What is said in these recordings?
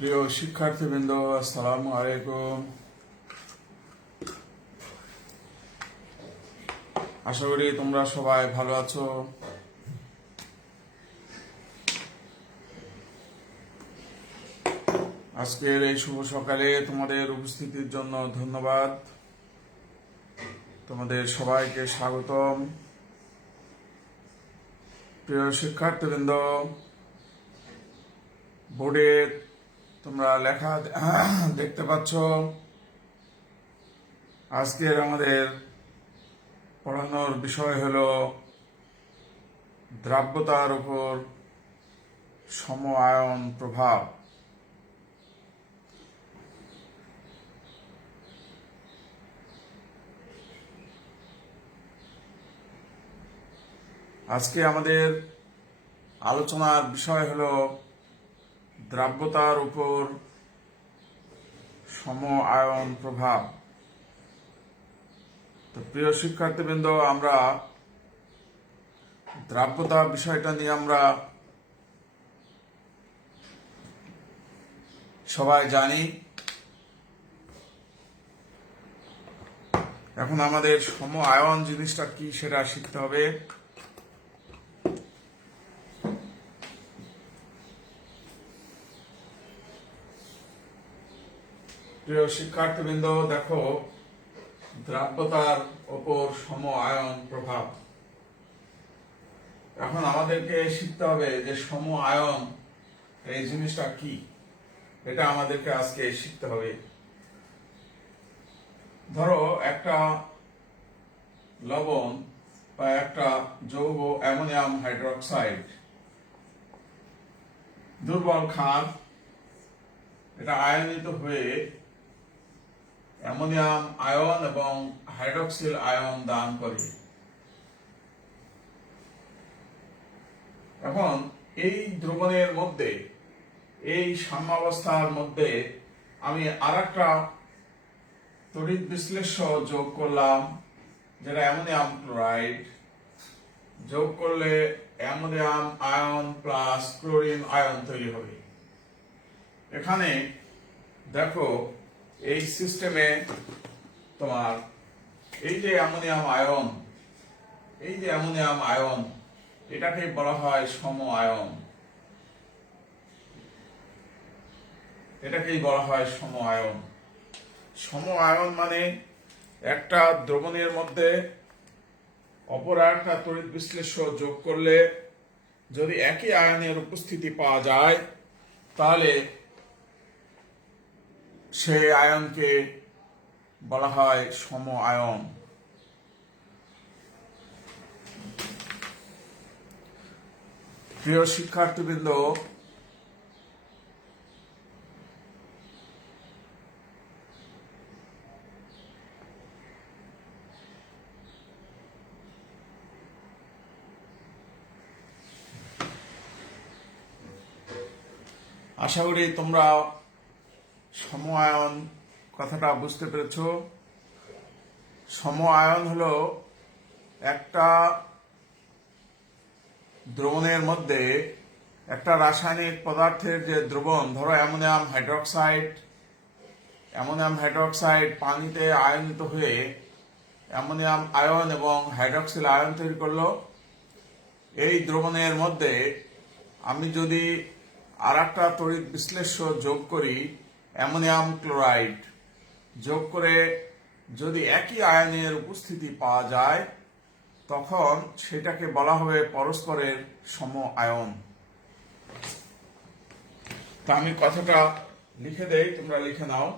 প্রিয় শিক্ষার্থীবৃন্দ, আসসালামু আলাইকুম। আশা করি তোমরা সবাই ভালো আছো। আজকের এই শুভ সকালে তোমাদের উপস্থিতির জন্য ধন্যবাদ। তোমাদের সবাইকে স্বাগতম। প্রিয় শিক্ষার্থীবৃন্দ, বোর্ডে তোমরা লেখা দেখতে পাচ্ছ। আজকের আমাদের পড়ানোর বিষয় হলো দ্রাব্যতার উপর সম আয়ন প্রভাব। আজকে আমাদের আলোচনার বিষয় হলো দ্রাব্যতার উপর সম আয়ন প্রভাব। তো প্রিয় শিক্ষার্থীবৃন্দ, আমরা দ্রাব্যতা বিষয়টা নিয়ে আমরা সবাই জানি। এখন আমাদের সম আয়ন জিনিসটা কি সেটা শিখতে হবে। প্রিয় শিক্ষার্থীবৃন্দ, দেখো, দ্রাব্যতার ওপর সম আয়ন প্রভাব। এখন আমাদেরকে শিখতে হবে যে সম আয়ন এই জিনিসটা কি, এটা আমাদেরকে আজকে শিখতে হবে। ধরো একটা লবণ বা একটা যৌগ অ্যামোনিয়াম হাইড্রোক্সাইড, দুর্বল ক্ষার, এটা আয়নিত হয়ে অ্যামোনিয়াম আয়ন এবং হাইড্রক্সিল আয়ন দান করে। এখন এই দ্রবণের মধ্যে, এই সাম্যাবস্থার মধ্যে আমি আরেকটা তড়িৎ বিশ্লেষ্য যোগ করলাম, যেটা অ্যামোনিয়াম ক্লোরাইড। যোগ করলে ammonium ion plus chlorine ion তৈরি হবে। এখানে দেখো, এই সিস্টেমে তোমার এই যে অ্যামোনিয়াম আয়ন, এই যে অ্যামোনিয়াম আয়ন, এটাকে বলা হয় সম আয়ন। এটাকেই বলা হয় সম আয়ন। সম আয়ন মানে একটা দ্রবণের মধ্যে অপর একটা তড়িৎ বিশ্লেষ্য যোগ করলে যদি একই আয়নের উপস্থিতি পাওয়া যায়, তাহলে সেই আয়নকে বলা হয় সম আয়ন। প্রিয় শিক্ষার্থীবৃন্দ, আশা করি তোমরা সম আয়ন কথাটা বুঝতে পেরেছ। সম আয়ন হলো একটা দ্রবণের মধ্যে একটা রাসায়নিক পদার্থের যে দ্রবণ, ধরো অ্যামোনিয়াম হাইড্রোক্সাইড পানিতে আয়নিত হয়ে অ্যামোনিয়াম আয়ন এবং হাইড্রক্সিল আয়ন তৈরি করলো। এই দ্রবণের মধ্যে আমি যদি আর একটা তড়িৎ বিশ্লেষ্য যোগ করি, অ্যামোনিয়াম ক্লোরাইড, যোগ করে যদি একই আয়নের উপস্থিতি পাওয়া যায়, তখন সেটাকে বলা হবে পরস্পরের সম আয়ন। তা আমি কথাটা লিখে দেই, তোমরা লিখে নাও।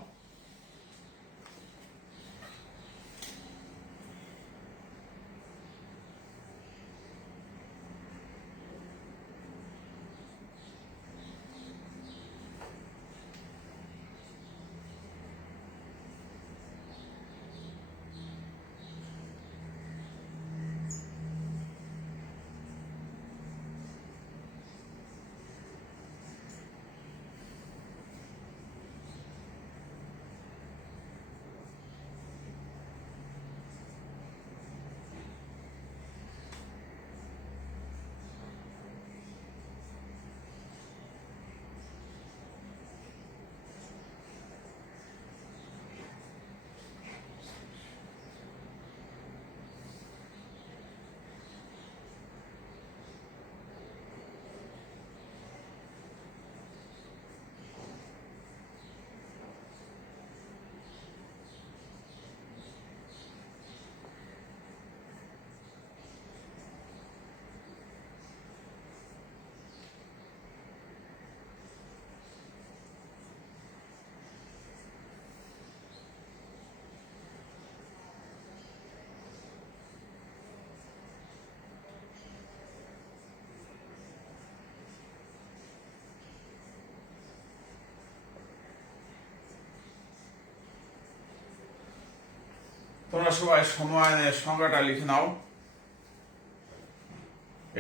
তোমরা সবাই সম-আয়নের সংজ্ঞাটা লিখে নাও।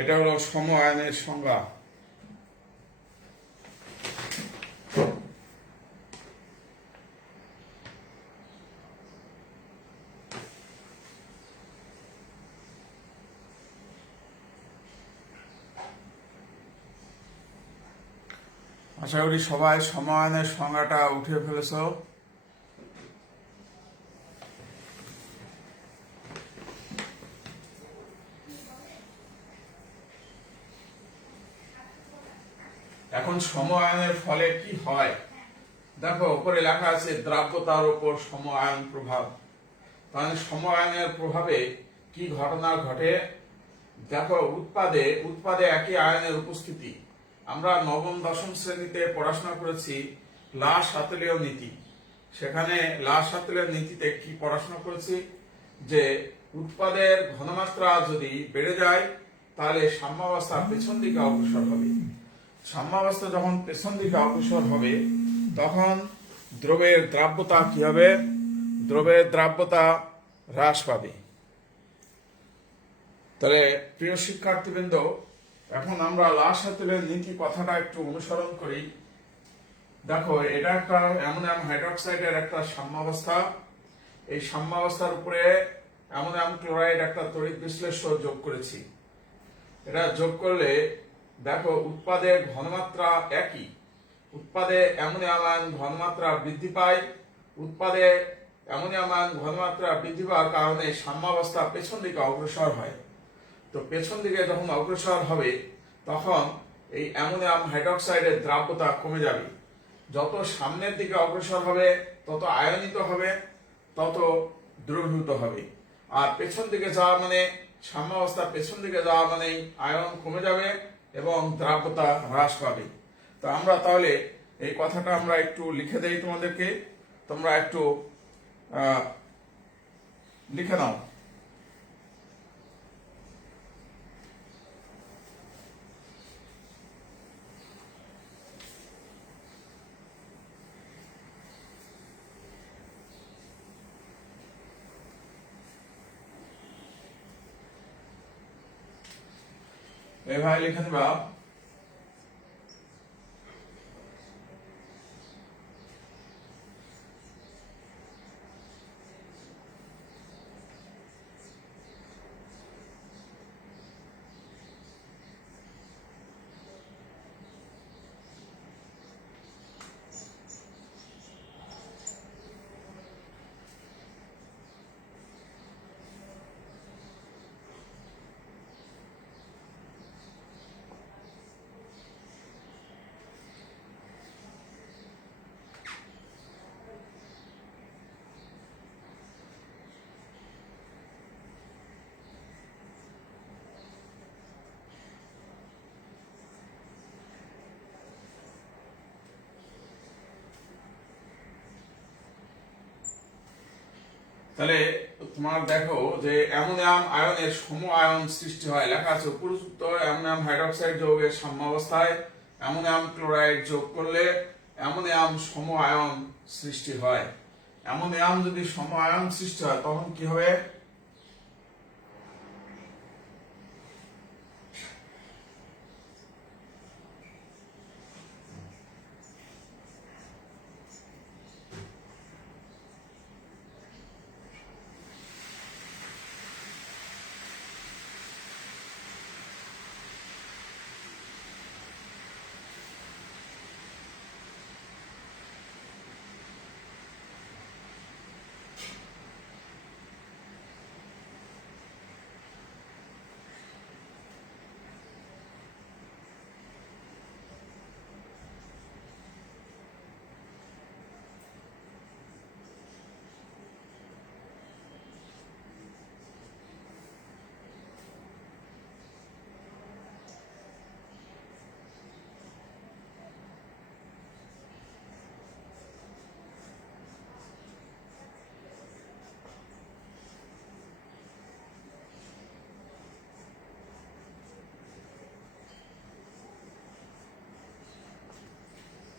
এটা হলো সম-আয়নের সংজ্ঞা। আশা করি সবাই সম-আয়নের সংজ্ঞাটা উঠে ফেলেছ। এখন সম-আয়নের ফলে কি হয় দেখো, উপরে লেখা আছে দ্রাব্যতার উপর সম-আয়ন প্রভাব। তাহলে সম-আয়নের প্রভাবে কি ঘটনা ঘটে দেখো। উৎপাদে একই আয়নের উপস্থিতি। আমরা নবম দশম শ্রেণীতে পড়াশোনা করেছি লা শাতলীয় নীতি। সেখানে লা শাতলীয় নীতিতে কি পড়াশোনা করেছি যে উৎপাদের ঘনমাত্রা যদি বেড়ে যায় তাহলে সাম্যাবস্থা পেছন দিকে অগ্রসর হবে। সাম্যাবস্থা যখন পেছন দিকে অগ্রসর হবে তখন দ্রব্যের দ্রাব্যতা কি হবে? দ্রব্যের দ্রাব্যতা হ্রাস পাবে। তাহলে প্রিয় শিক্ষার্থীবৃন্দ, এখন আমরা লা শাতলীয় নীতি কথাটা একটু অনুসরণ করি। দেখো, এটা একটা অ্যামোনিয়াম হাইড্রোক্সাইডের একটা সাম্যাবস্থা। এই সাম্যাবস্থার উপরে অ্যামোনিয়াম ক্লোরাইড একটা তড়িৎ বিশ্লেষ্য যোগ করেছি। এটা যোগ করলে দেখো উৎপাদের ঘনমাত্রা একই। উৎপাদে অ্যামোনিয়াম আয়ন ঘনমাত্রা বৃদ্ধি পায়। উৎপাদে অ্যামোনিয়াম আয়ন ঘনমাত্রা বৃদ্ধি পাওয়ার কারণে সাম্যাবস্থা পেছন দিকে অগ্রসর হয়। তো পেছন দিকে যখন অগ্রসর হবে তখন এই অ্যামোনিয়াম হাইড্রোক্সাইডের দ্রাব্যতা কমে যাবে। যত সামনের দিকে অগ্রসর হবে তত আয়নিত হবে, তত দ্রবীভূত হবে। আর পেছন দিকে যাওয়া মানে সাম্যাবস্থা পেছন দিকে যাওয়া মানে আয়ন কমে যাবে এবং দ্রাব্যতা হ্রাস পাবে। তো আমরা তাহলে এই কথাটা আমরা একটু লিখে দেই তোমাদেরকে, তোমরা একটু লিখে নাও। এভাবে লিখে দিবা। তাহলে তোমার দেখো যে অ্যামোনিয়াম আয়নের সম আয়ন সৃষ্টি হয়, লেখা আছে উপযুক্ত অ্যামোনিয়াম হাইড্রোক্সাইড যৌগের সাম্যাবস্থায় অ্যামোনিয়াম ক্লোরাইড যোগ করলে অ্যামোনিয়াম সম আয়ন সৃষ্টি হয়। অ্যামোনিয়াম যদি সম আয়ন সৃষ্টি হয় তখন কি হবে?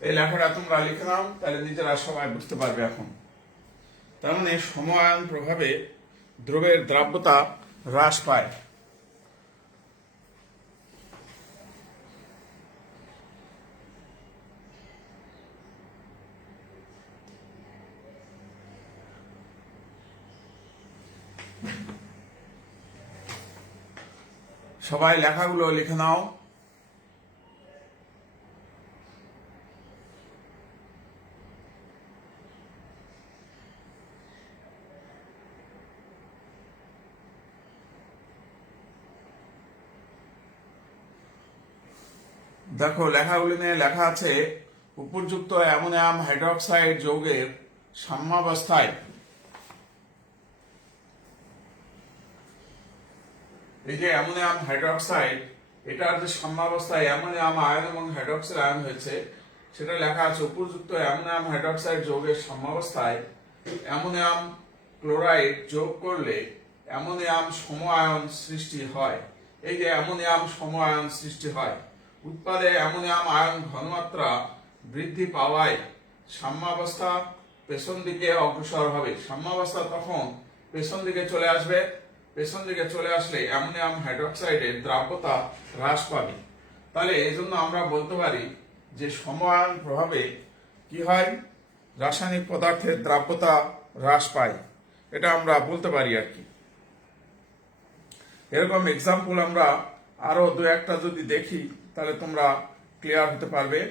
এই লেখাটা তোমরা লিখে নাও, তাহলে নিজেরা সবাই বুঝতে পারবে। এখন তার মানে সম আয়ন প্রভাবে দ্রবের দ্রাব্যতা হ্রাস পায়। সবাই লেখাগুলো লিখে নাও। দেখো লেখাগুলি নিয়ে লেখা আছে, উপযুক্ত অ্যামোনিয়াম হাইড্রোক্সাইড যৌগের সাম্যাবস্থায় এই যে অ্যামোনিয়াম হাইড্রোক্সাইড, এটার যে সাম্যাবস্থায় অ্যামোনিয়াম আয়ন এবং হাইড্রোক্সিল আয়ন হয়েছে সেটা লেখা আছে, উপযুক্ত অ্যামোনিয়াম হাইড্রোক্সাইড যৌগের সাম্যাবস্থায় অ্যামোনিয়াম ক্লোরাইড যোগ করলে অ্যামোনিয়াম সম আয়ন সৃষ্টি হয়। এই যে অ্যামোনিয়াম সম আয়ন সৃষ্টি হয়, উৎপাদে অ্যামোনিয়াম আয়ন ঘনমাত্রা বৃদ্ধি পাওয়ায় সাম্যাবস্থা পেছন দিকে অগ্রসর হবে। সাম্যাবস্থা তখন পেছন দিকে চলে আসবে, পেছন দিকে চলে আসলে অ্যামোনিয়াম হাইড্রোক্সাইডের দ্রাব্যতা হ্রাস পাবে। তাহলে এই জন্য আমরা বলতে পারি যে সমায়ন প্রভাবে কি হয়, রাসায়নিক পদার্থের দ্রাব্যতা হ্রাস পায়, এটা আমরা বলতে পারি আর কি। এরকম এক্সাম্পল আমরা আরো দু একটা যদি দেখি তাহলে তোমরা ক্লিয়ার হতে পারবে।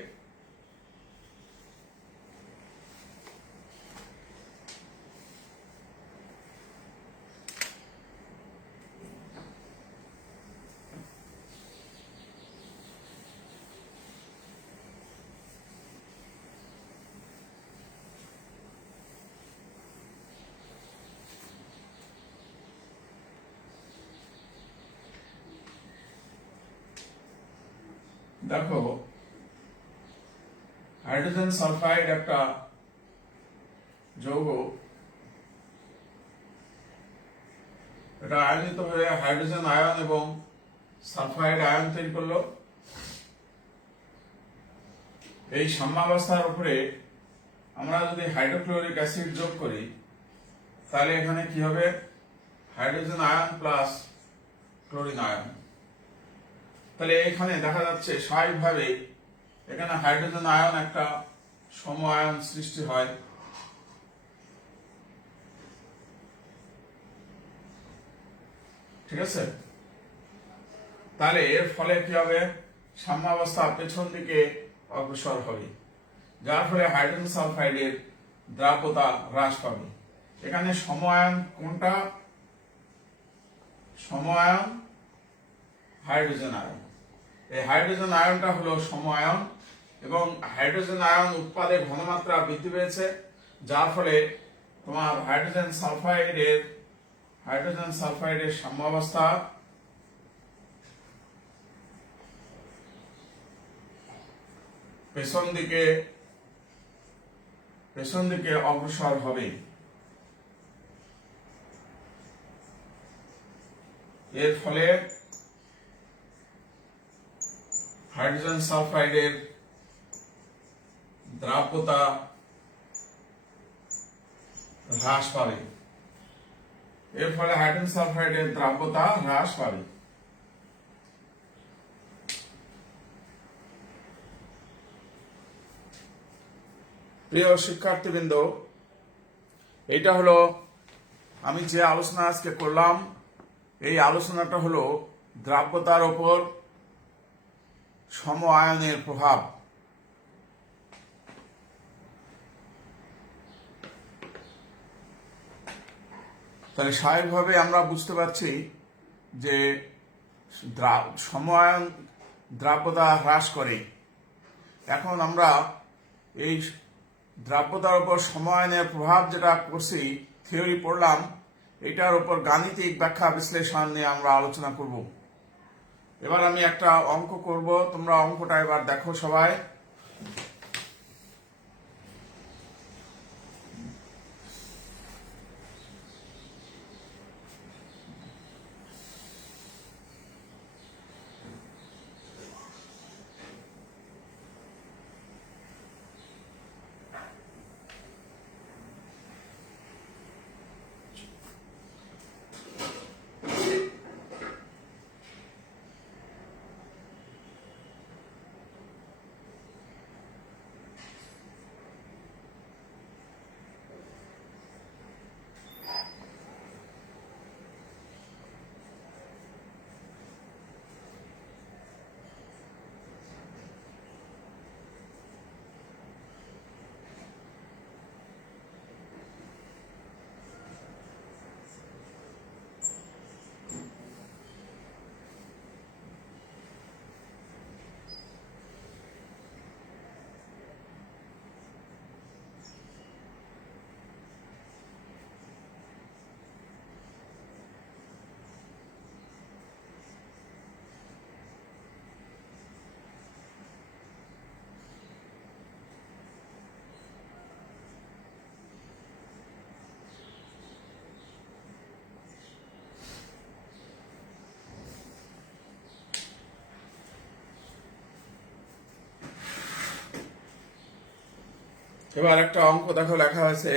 দেখো হাইড্রোজেন সালফাইড একটা যৌগ, এটা আয়নিত হয়ে হাইড্রোজেন আয়ন এবং সালফাইড আয়ন তৈরি করলো। এই সাম্যাবস্থার উপরে আমরা যদি হাইড্রোক্লোরিক অ্যাসিড যোগ করি তাহলে এখানে কি হবে, hydrogen ion plus chlorine ion. তাহলে এখানে দেখা যাচ্ছে স্বাভাবিকভাবে এখানে হাইড্রোজেন আয়ন একটা সম আয়ন সৃষ্টি হয়, ঠিক আছে। তাহলে এর ফলে কি হবে, সাম্যাবস্থা পেছন দিকে অগ্রসর হবে, যার ফলে হাইড্রোজেন সালফাইডের দ্রাব্যতা হ্রাস পাবে। এখানে সম আয়ন কোনটা, সম আয়ন হাইড্রোজেন আয়ন। এই হাইড্রোজেন আয়নটা হলো সম আয়ন এবং হাইড্রোজেন আয়ন উৎপাদে ঘনমাত্রা বৃদ্ধি পেয়েছে, যার ফলে তোমার হাইড্রোজেন সালফাইডের সাম্যাবস্থা পেছন দিকে অগ্রসর হবে। এর ফলে হাইড্রোজেন সালফাইডের দ্রাব্যতা হ্রাস পাবে। এর ফলে হাইড্রোজেন সালফাইডের দ্রাব্যতা হ্রাস পাবে। প্রিয় শিক্ষার্থীবৃন্দ, এইটা হলো আমি যে আলোচনা আজকে করলাম, এই আলোচনাটা হলো দ্রাব্যতার ওপর সম আয়নের প্রভাব। তাহলে স্বাভাবিকভাবে আমরা বুঝতে পারছি যে সম আয়ন দ্রাব্যতা হ্রাস করে। এখন আমরা এই দ্রাব্যতার উপর সম আয়নের প্রভাব যেটা করছি, থিওরি পড়লাম, এটার উপর গাণিতিক ব্যাখ্যা বিশ্লেষণ নিয়ে আমরা আলোচনা করব। এবার আমি একটা অঙ্ক করব, তোমরা অঙ্কটা এবার দেখো সবাই। এবার একটা অঙ্ক দেখো লেখা হয়েছে,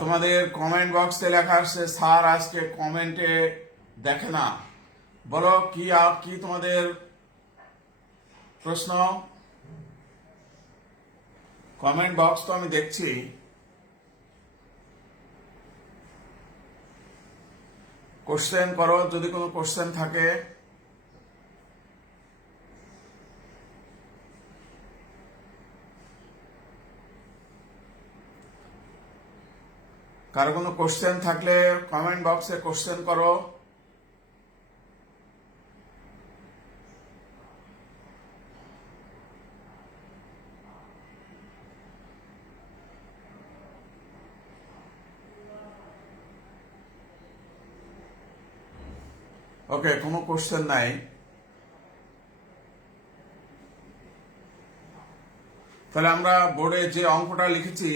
তোমাদের কমেন্ট বক্সে লেখা আসছে স্যার আজকে কমেন্টে দেখে না। বলো কি কি তোমাদের প্রশ্ন? কমেন্ট বক্স তো আমি দেখছি, কোশ্চেন করো যদি কোনো কোশ্চেন থাকে। কারো কোনো কোশ্চেন থাকলে কমেন্ট বক্সে কোশ্চেন করো। ওকে, কোনো কোশ্চেন নাই। তাহলে আমরা বোর্ডে যে অঙ্কটা লিখেছি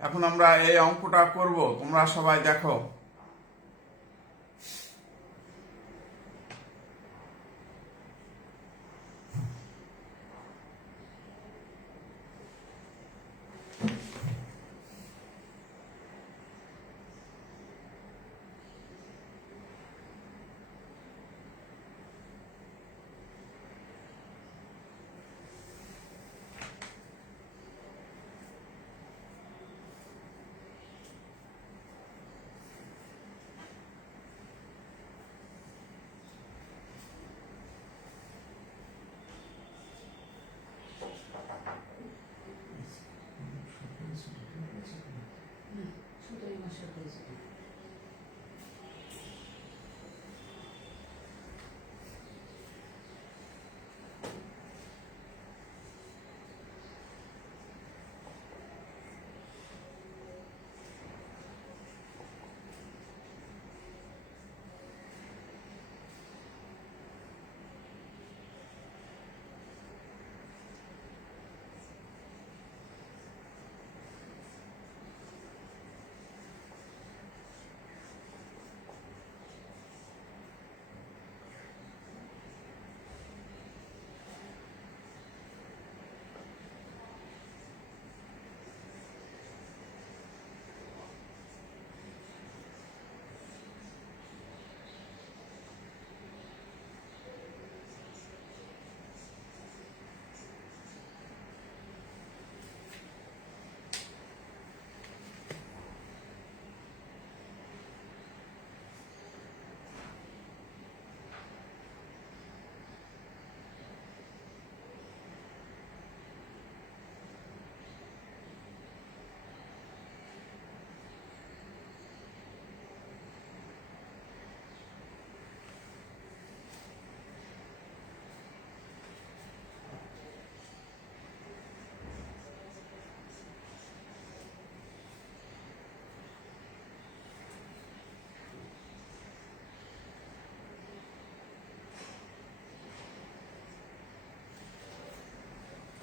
এখন আমরা এই অঙ্কটা করব, তোমরা সবাই দেখো।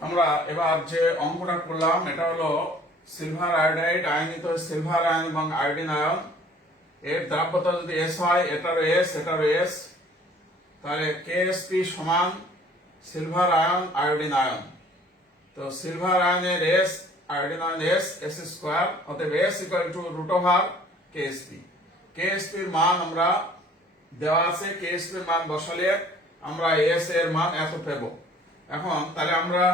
আমরা এবার যে অঙ্কটা করলাম এটা হলো সিলভার আয়োডাইড আয়নিত সিলভার আয়ন এবং আয়োডিন আয়ন, এর দ্রাব্যতা যদি এস হয়, এটারও এস এটারও এস, তাহলে কেএসপি সমান সিলভার আয়ন আয়োডিন আয়ন। তো সিলভার আয়নের S, iodine ion S, S square, অতএব S equal to root over KSP. কেএসপির মান আমরা দেওয়া আছে, কেএসপির মান বসালে আমরা এস এর মান এত পেব। এখন তাহলে আমরা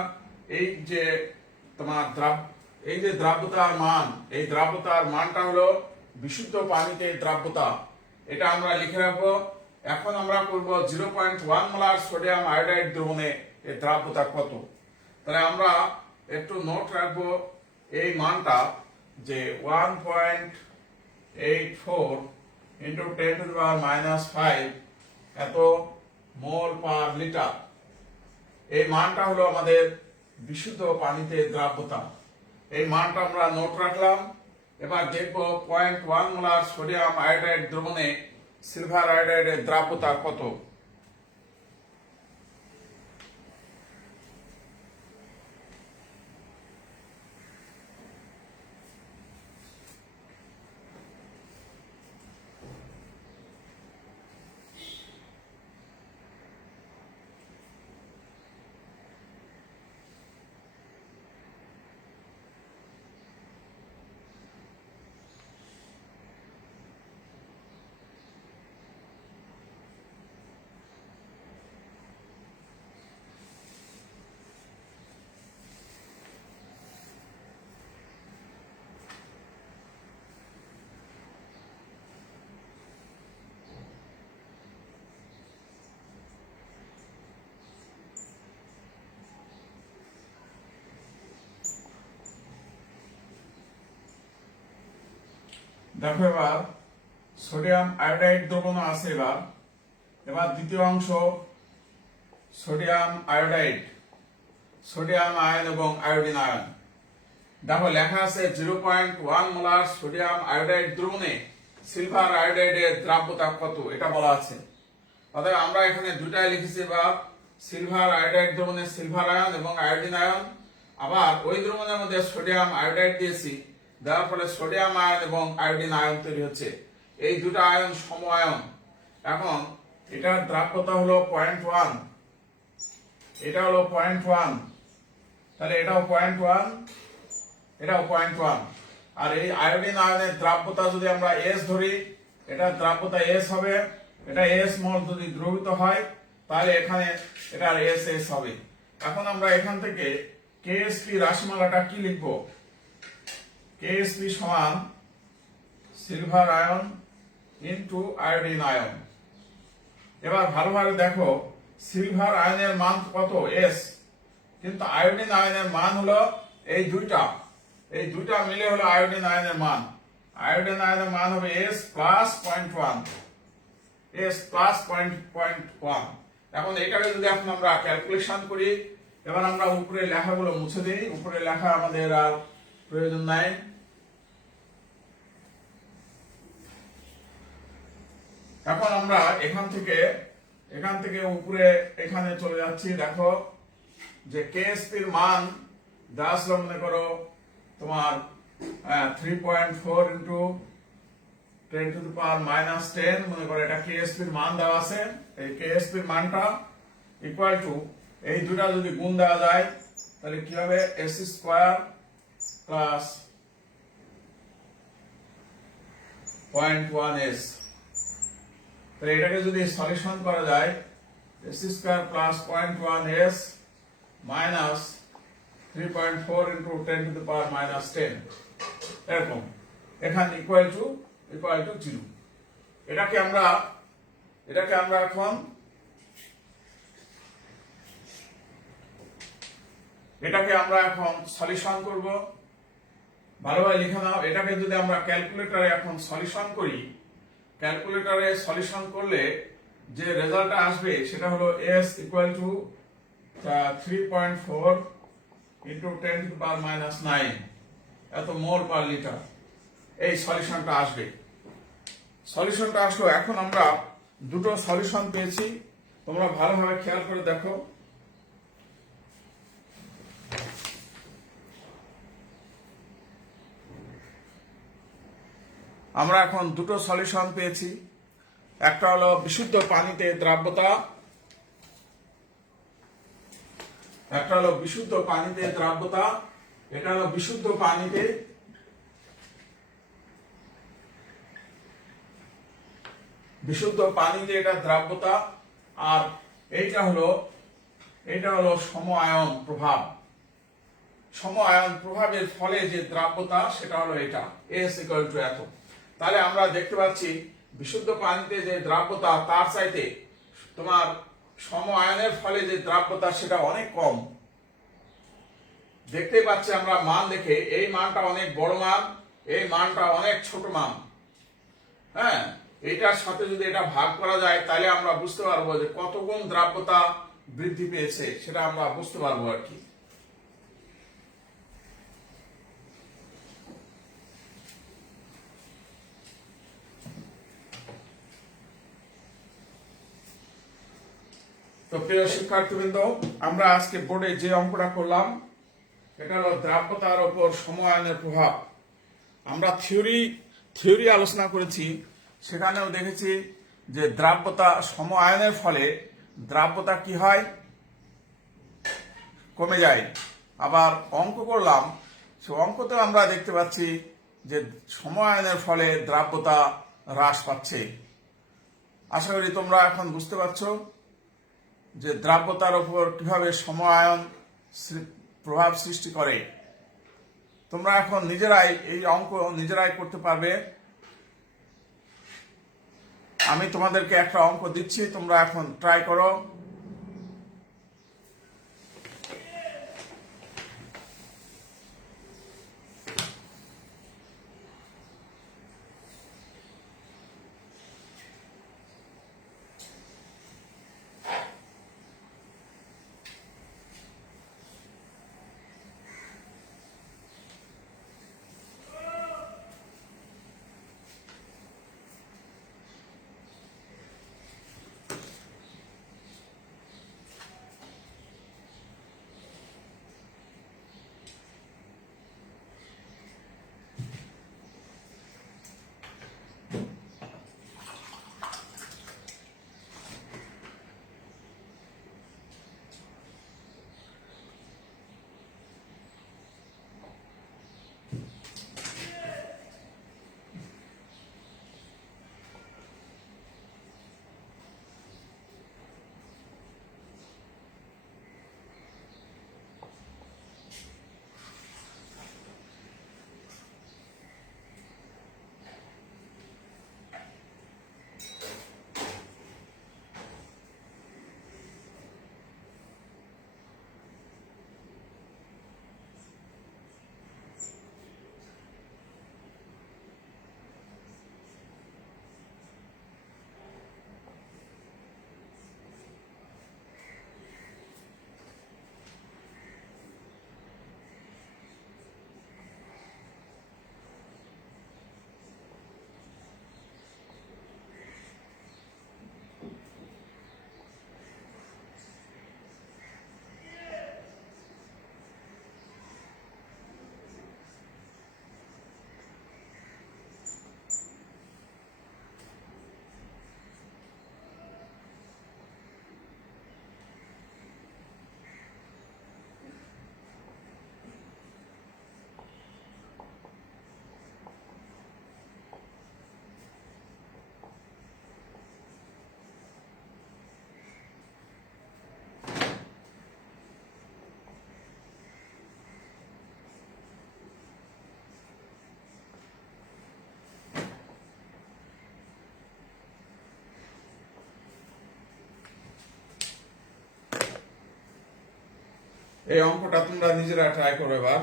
এই যে তোমার এই যে দ্রাব্যতার মান, এই দ্রাব্যতার মানটা হলো বিশুদ্ধ পানিতে দ্রাব্যতা, এটা আমরা লিখে রাখবো। এখন আমরা করব 0.1 মোলার সোডিয়াম আয়োডাইড দ্রবণে এর দ্রাব্যতা কত। তাহলে আমরা একটু নোট রাখবো এই মানটা, যে 1.84 ইন্টু 10⁻⁻5 এত মোল পার লিটার। এই মানটা হলো আমাদের বিশুদ্ধ পানিতে দ্রাব্যতা। এই মানটা আমরা নোট রাখলাম। এবার দেখবো 0.1 মোলার সোডিয়াম আয়োডাইড দ্রবণে সিলভার আয়োডাইডের দ্রাব্যতা কত। দেখো এবার সোডিয়াম আয়োডাইড দ্রবণ আছে। এবার দ্বিতীয় অংশ সোডিয়াম আয়োডাইড, সোডিয়াম আয়ন এবং আয়োডিন আয়ন। দেখো লেখা আছে 0.1 মোলার সোডিয়াম আয়োডাইড দ্রবণে সিলভার আয়োডাইডের দ্রাব্যতা কত, এটা বলা আছে। অতএব আমরা এখানে দুটাই লিখেছি, বা সিলভার আয়োডাইড দ্রবণে সিলভার আয়ন এবং আয়োডিন আয়ন, আবার ওই দ্রবণের মধ্যে সোডিয়াম আয়োডাইড দিয়েছি, দেওয়ার ফলে সোডিয়াম আয়ন এবং আয়োডিন আয়ন তৈরি হচ্ছে। এই দুটো আয়ন সম আয়ন। এখন এটার দ্রাব্যতা হলো 0.1, এটা হলো 0.1, তাহলে এটাও 0.1, এটাও 0.1। আর এই আয়োডিন আয়নের দ্রাব্যতা যদি আমরা এস ধরি, এটার দ্রাব্যতা এস হবে, এটা এস মল যদি দ্রবীভূত হয় তাহলে এখানে এটার এস এস হবে। এখন আমরা এখান থেকে কেএসপি রাশিমালাটা কি লিখব? কেএসপি সমান silver ion into iodine ion. এবার ভালোভাবে দেখো, সিলভার আয়নের মান কত? এস। কিন্তু আয়োডিন আয়নের মান হলো এই দুইটা মিলে হলো আয়োডিন আয়নের মান। আয়োডিন আয়নের মান হবে এস প্লাস 0.1, এস প্লাস 0.1। এখন এটাকে যদি এখন আমরা ক্যালকুলেশন করি, এবার আমরা উপরে লেখাগুলো মুছে দিই। উপরে লেখা আমাদের আর প্রয়োজন নাই। এখন আমরা এখান থেকে উপরে এখানে চলে যাচ্ছি। দেখো যে কেএসপির মান দাস মনে করো তোমার 3.4 ইন্টু 10 টু দি পাওয়ার -10, মনে করো এটা কেএসপির মান দেওয়া আছে। এই কেএসপির মানটা ইকুয়াল টু এই দুটা যদি গুণ দেওয়া যায় তাহলে কি হবে? S square plus 0.1s। তাহলে এটাকে যদি সলিউশন করা যায়, S square plus 0.1s minus 3.4 into 10 to the power -10, এরকম। এখানে ইকুয়াল টু 0। এটাকে আমরা এখন সলিউশন করব। ভালোভাবে লিখে নাও। এটাকে যদি আমরা ক্যালকুলেটরে এখন সলিউশন করি, ক্যালকুলেটরে সলিউশন করলে যে রেজাল্টটা আসবে সেটা হলো s equal to 3.4 into 10 to the power -9 এত মোল পার লিটার। এই সলিউশনটা আসবে। সলিউশনটা আসলো। এখন আমরা দুটো সলিউশন পেয়েছি, তোমরা ভালোভাবে খেয়াল করে দেখো। আমরা এখন দুটো সলিউশন পেয়েছি। একটা হলো বিশুদ্ধ পানিতে দ্রাব্যতা, এটা হলো বিশুদ্ধ পানিতে এটা দ্রাব্যতা, আর এইটা হলো সম আয়ন প্রভাব। সম আয়ন প্রভাবের ফলে যে দ্রাব্যতা সেটা হলো এটা, এস ইকুয়াল টু এত। তাহলে আমরা দেখতে পাচ্ছি বিশুদ্ধ পানিতে যে দ্রাব্যতা তার চাইতে তোমার সম আয়নের ফলে যে দ্রাব্যতা সেটা অনেক কম। দেখতে পাচ্ছি আমরা মান দেখে, এই মানটা অনেক বড় মান, এই মানটা অনেক ছোট মান। হ্যাঁ, এটার সাথে যদি এটা ভাগ করা যায় তাহলে আমরা বুঝতে পারবো যে কত গুণ দ্রাব্যতা বৃদ্ধি পেয়েছে, সেটা আমরা বুঝতে পারবো আর কি। তো প্রিয় শিক্ষার্থীবৃন্দ, আমরা আজকে বোর্ডে যে অঙ্কটা করলাম এটা হলো দ্রাব্যতার উপর সম আয়নের প্রভাব। আমরা থিওরি আলোচনা করেছি, সেখানেও দেখেছি যে দ্রাব্যতা সম আয়নের ফলে দ্রাব্যতা কি হয়? কমে যায়। আবার অঙ্ক করলাম, সে অঙ্কতেও আমরা দেখতে পাচ্ছি যে সম আয়নের ফলে দ্রাব্যতা হ্রাস পাচ্ছে। আশা করি তোমরা এখন বুঝতে পারছো যে দ্রাব্যতার উপর কিভাবে সম আয়ন প্রভাব সৃষ্টি করে। তোমরা এখন নিজেরাই এই অঙ্ক করতে পারবে। আমি তোমাদেরকে একটা অঙ্ক দিচ্ছি, তোমরা এখন ট্রাই করো। এই অঙ্কটা তোমরা নিজেরা ট্রাই করো এবার।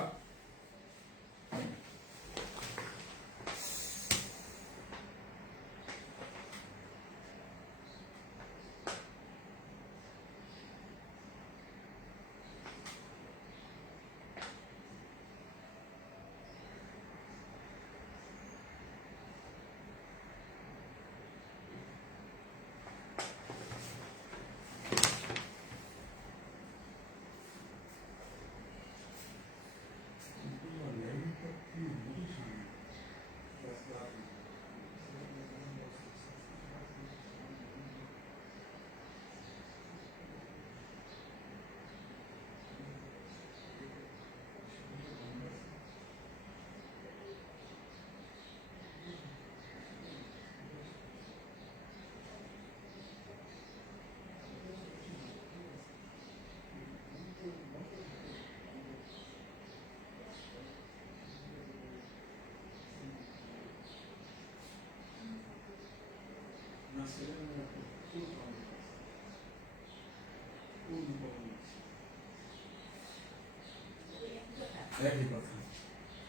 একই কথা,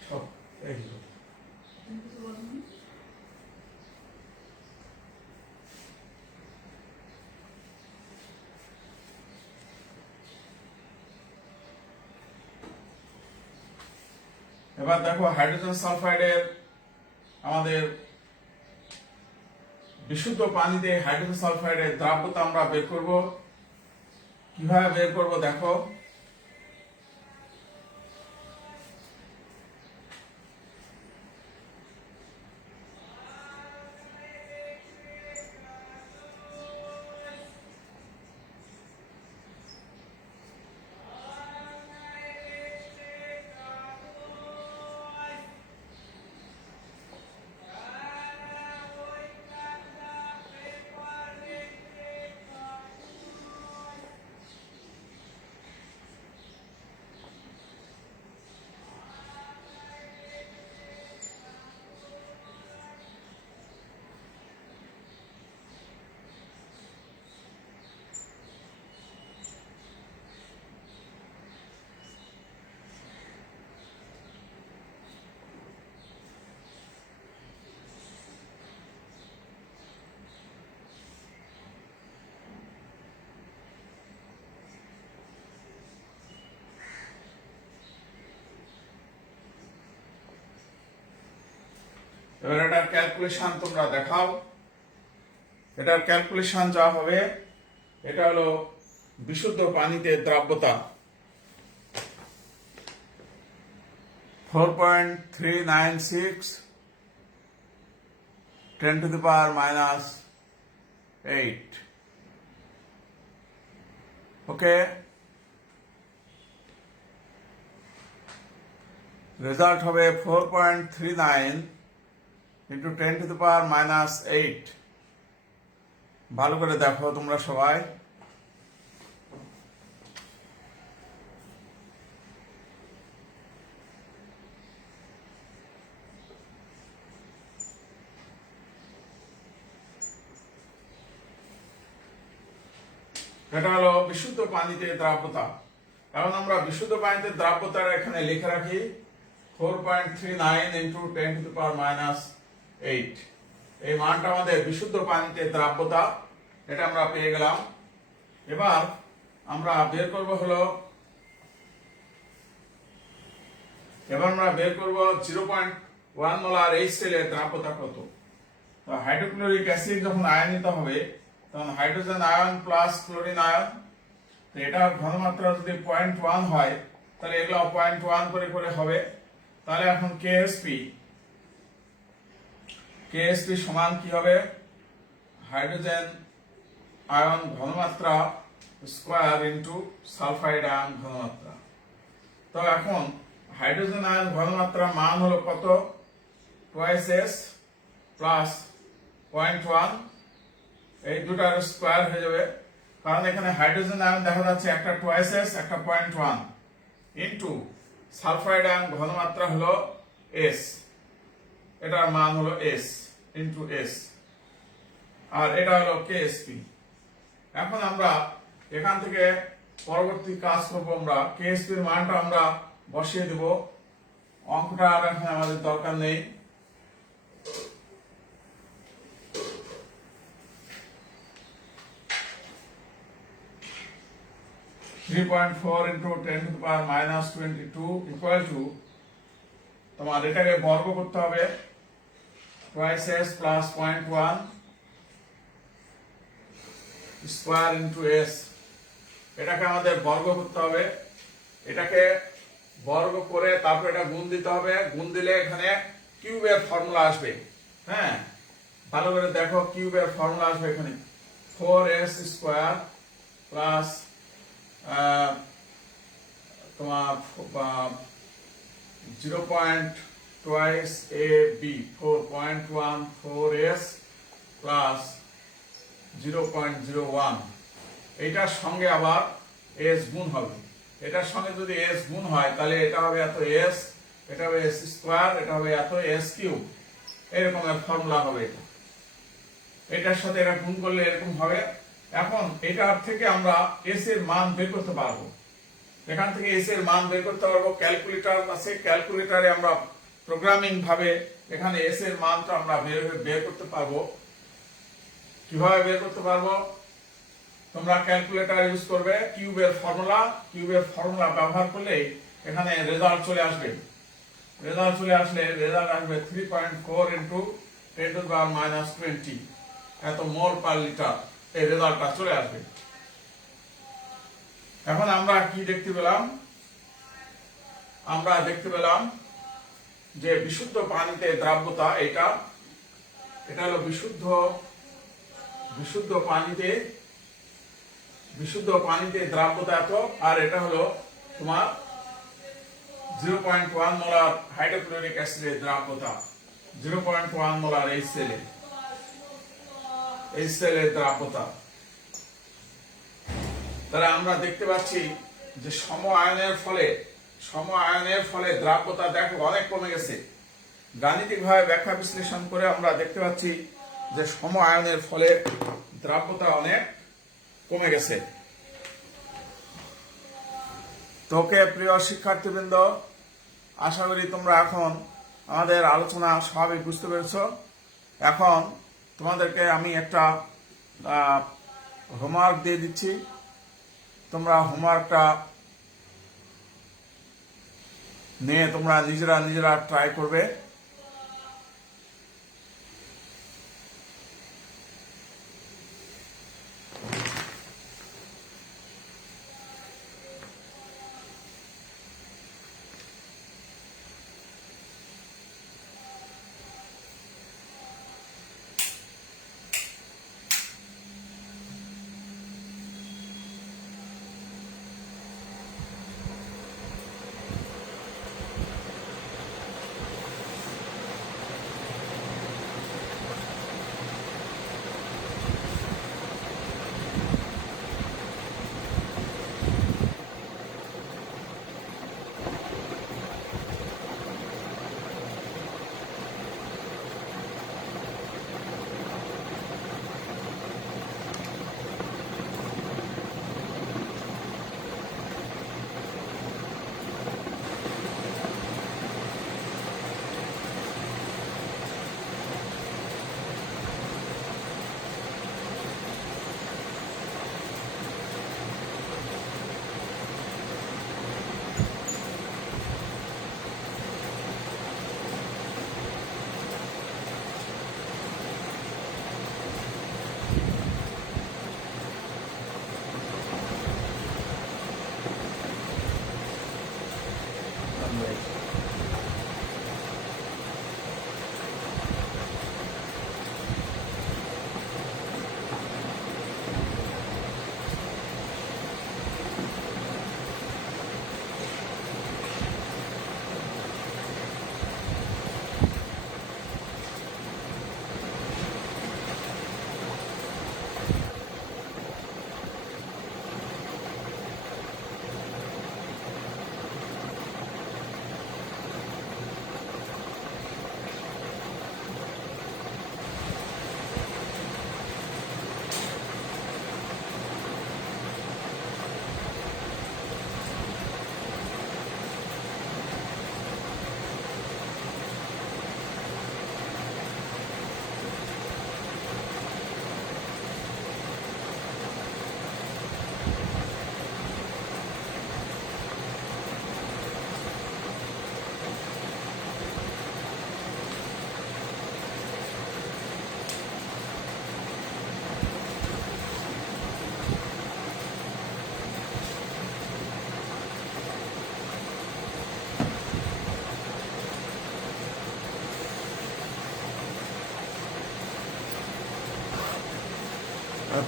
সব একই কথা। এবার দেখো হাইড্রোজেন সালফাইডের আমাদের বিশুদ্ধ পানিতে হাইড্রোজেন সালফাইডের দ্রাব্যতা আমরা বের করব। কিভাবে বের করব দেখো। এবার এটার ক্যালকুলেশন তোমরা দেখাও। এটার ক্যালকুলেশন যা হবে, এটা হলো বিশুদ্ধ পানিতে দ্রাব্যতা 4.396 10⁻⁻8। ওকে, রেজাল্ট হবে 4.39 into 10⁻⁻8। ভালো করে দেখো তোমরা সবাই। এটা হলো বিশুদ্ধ পানিতে দ্রাব্যতা। এখন আমরা বিশুদ্ধ পানিতে দ্রাব্যতা এখানে লিখে রাখি 4.39 into 10⁻⁻8। এই মানটা আমাদের বিশুদ্ধ পানিতে দ্রাব্যতা, এটা আমরা পেয়ে গেলাম। এবার আমরা বের করব হলো, এবার আমরা বের করব 0.1 মোলার HCl এর দ্রাব্যতা কত। তো হাইড্রোক্লোরিক অ্যাসিড যখন আয়নিত হবে তখন hydrogen ion plus chlorine ion, তো এটা ঘনমাত্রা যদি 0.1 হয় তাহলে এগুলো 0.1 করে করে হবে। তাহলে এখন কেএসপি সমান কি হবে, হাইড্রোজেন আয়ন ঘনমাত্রা স্কয়ার ইনটু সালফাইড আয়ন ঘনমাত্রা। তো এখন হাইড্রোজেন আয়ন ঘনমাত্রা মান হলো কত, 2s প্লাস 0.1, এই দুটার স্কয়ার হয়ে যাবে, কারণ এখানে হাইড্রোজেন আয়ন দেখা যাচ্ছে একটা 2s একটা 0.1 ইনটু সালফাইড আয়ন ঘনমাত্রা হলো s, এটার মান হলো s ইনটু s, আর এটা হলো কেএসপি। এখন আমরা এখান থেকে পরবর্তী কাজ করবো আমরা কেএসপি এর মানটা আমরা বসিয়ে দেব। অঙ্কটা আর এখন আমাদের দরকার নেই। (3.4 into 10 to the power minus 22 equal to) তোমার এটাকে বর্গ করতে হবে, twice s plus 0.1 square into s। এটাকে আমাদের বর্গ করতে হবে, এটাকে বর্গ করে তারপর এটা গুণ দিতে হবে। গুণ দিলে এখানে কিউবের ফর্মুলা আসবে। হ্যাঁ, ভালো করে দেখো, কিউবের ফর্মুলা আসবে এখানে 4s স্কয়ার প্লাস তোমার 0.2 ab 4.14s প্লাস 0.01। এইটার সঙ্গে আবার s গুণ হবে। এটার সঙ্গে যদি s গুণ হয় তাহলে এটা হবে এত s, এটা হবে s স্কয়ার, এটা হবে এত s কিউব। এরকমের ফর্মুলা হবে এটা। এটার সাথে এটা গুণ করলে এরকম হবে। এখন এটার থেকে আমরা s এর মান বের করতে পারবো। এখান থেকে s এর মান বের করতে পারবো। ক্যালকুলেটর আছে, ক্যালকুলেটরে আমরা প্রোগ্রামিং ভাবে এখানে s এর মানটা আমরা বের করতে পারবো। কিভাবে বের করতে পারবো? তোমরা ক্যালকুলেটর ইউজ করবে, কিউবের ফর্মুলা ব্যবহার করলে এখানে রেজাল্ট চলে আসবে। রেজাল্ট চলে আসলে রেজাল্ট আসবে 3.4 into 10 to the power minus 20 এত মোল পার লিটার। এই রেজাল্টটা চলে আসবে। এখন আমরা কি দেখতে পেলাম? আমরা দেখতে পেলাম যে বিশুদ্ধ পানিতে দ্রাব্যতা এটা হলো বিশুদ্ধ পানিতে দ্রাব্যতা এত, আর এটা হলো তোমার 0.1 মোলার হাইড্রোক্লোরিক অ্যাসিডের দ্রাব্যতা, 0.1 মোলার HCl দ্রাব্যতা। তাহলে আমরা দেখতে পাচ্ছি যে সম আয়নের ফলে দ্রাব্যতা দেখো অনেক কমে গেছে। গাণিতিকভাবে ব্যাখ্যা বিশ্লেষণ করে আমরা দেখতে পাচ্ছি যে সম আয়নের ফলে দ্রাব্যতা অনেক কমে গেছে। তোকে প্রিয় শিক্ষার্থীবৃন্দ, আশা করি তোমরা এখন আমাদের আলোচনা সবই বুঝতে পেরেছো। এখন তোমাদেরকে আমি একটা হোমওয়ার্ক দিয়ে দিচ্ছি, তোমরা হোমওয়ার্কটা নিয়ে তোমরা নিজেরা ট্রাই করবে।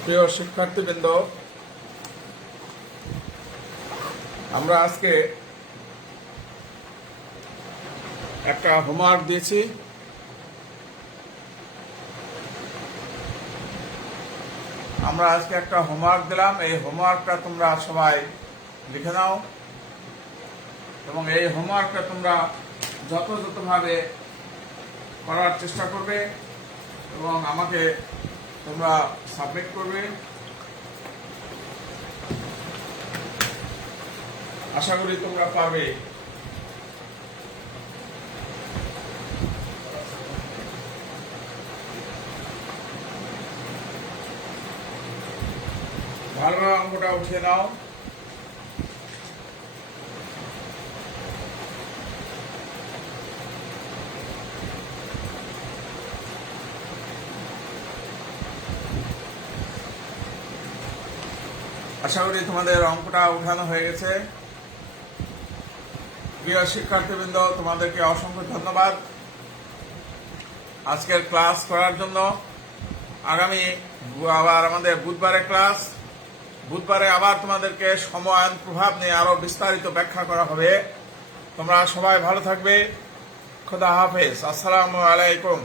প্রিয় শিক্ষার্থীবৃন্দ, আমরা আজকে একটা হোমওয়ার্ক দিয়েছি। আমরা আজকে একটা হোমওয়ার্ক দিলাম। এই হোমওয়ার্কটা তোমরা সবাই লিখে নাও এবং এই হোমওয়ার্কটা তোমরা যথাযথভাবে করার চেষ্টা করবে এবং আমাকে তোমরা সাবমিট করবে। আশা করি তোমরা পারবে। ভালো অঙ্কটা উঠিয়ে নাও। আশা করি তোমাদের অঙ্কটা উঠানো হয়ে গেছে। প্রিয় শিক্ষার্থীবৃন্দ, তোমাদেরকে অসংখ্য ধন্যবাদ আজকের ক্লাস করার জন্য। আগামী আবার আমাদের বুধবারে ক্লাস। বুধবারে আবার তোমাদেরকে সময়ায়ন প্রভাব নিয়ে আরো বিস্তারিত ব্যাখ্যা করা হবে। তোমরা সবাই ভালো থাকবে। খোদা হাফেজ। আসসালামু আলাইকুম।